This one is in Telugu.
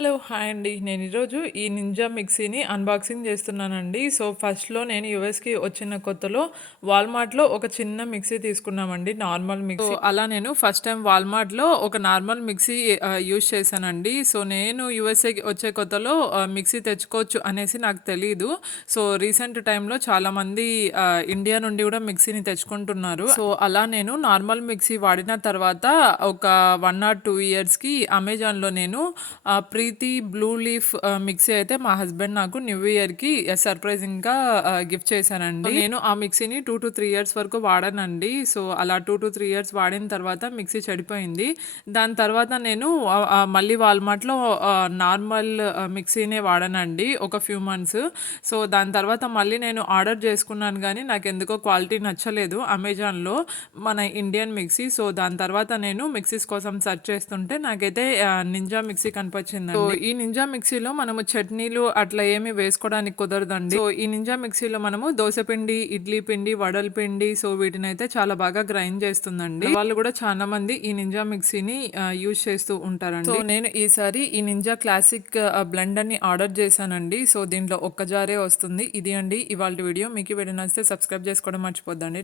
హలో! హాయ్ అండి. నేను ఈరోజు ఈ నింజా మిక్సీని అన్బాక్సింగ్ చేస్తున్నానండి. సో, ఫస్ట్‌లో నేను యూఎస్‌కి వచ్చిన కొత్తలో వాల్మార్ట్‌లో ఒక చిన్న మిక్సీ తీసుకున్నామండి. Normal mixie. అలా నేను ఫస్ట్ టైమ్ వాల్మార్ట్‌లో ఒక నార్మల్ మిక్సీ యూజ్ చేశానండి. సో, నేను యూఎస్‌ఏకి వచ్చే కొత్తలో మిక్సీ తెచ్చుకోవచ్చు అనేసి నాకు తెలీదు. సో, రీసెంట్ టైమ్‌లో చాలామంది ఇండియా నుండి కూడా మిక్సీని తెచ్చుకుంటున్నారు. సో, అలా నేను నార్మల్ మిక్సీ వాడిన తర్వాత ఒక 1 ఆర్ 2 ఇయర్స్‌కి అమెజాన్‌లో నేను ప్రీతి బ్లూ లీఫ్ మిక్సీ అయితే మా హస్బెండ్ నాకు న్యూ ఇయర్‌కి సర్ప్రైజింగ్‌గా గిఫ్ట్ చేశానండి. నేను ఆ మిక్సీని 2-3 ఇయర్స్ వరకు వాడానండి. సో, అలా 2-3 ఇయర్స్ వాడిన తర్వాత మిక్సీ చెడిపోయింది. దాని తర్వాత నేను మళ్ళీ వాల్మార్ట్‌లో నార్మల్ మిక్సీనే వాడానండి ఒక ఫ్యూ మంత్స్. సో, దాని తర్వాత మళ్ళీ నేను ఆర్డర్ చేసుకున్నాను గానీ నాకెందుకో క్వాలిటీ నచ్చలేదు అమెజాన్‌లో మన ఇండియన్ మిక్సీ. సో, దాని తర్వాత నేను మిక్సీస్ కోసం సెర్చ్ చేస్తుంటే నాకైతే నింజా మిక్సీ కనిపించిందండి. సో, ఈ నింజా మిక్సీలో మనము చట్నీలు అట్లా ఏమి వేసుకోవడానికి కుదరదండి. సో, ఈ నింజా మిక్సీలో మనము దోస పిండి, ఇడ్లీ పిండి, వడల పిండి సో, వీటినైతే చాలా బాగా గ్రైండ్ చేస్తుందండి. వాళ్ళు కూడా చాలా మంది ఈ నింజా మిక్సీని యూజ్ చేస్తూ ఉంటారండి. సో, నేను ఈసారి ఈ నింజా క్లాసిక్ బ్లెండర్‌ని ఆర్డర్ చేశానండి. సో, దీంట్లో ఒక్క జారే వస్తుంది. ఇది అండి ఇవాల్టి వీడియో. మీకు ఈ వీడియో నచ్చితే సబ్స్క్రైబ్ చేసుకోవడం మర్చిపోద్దండి.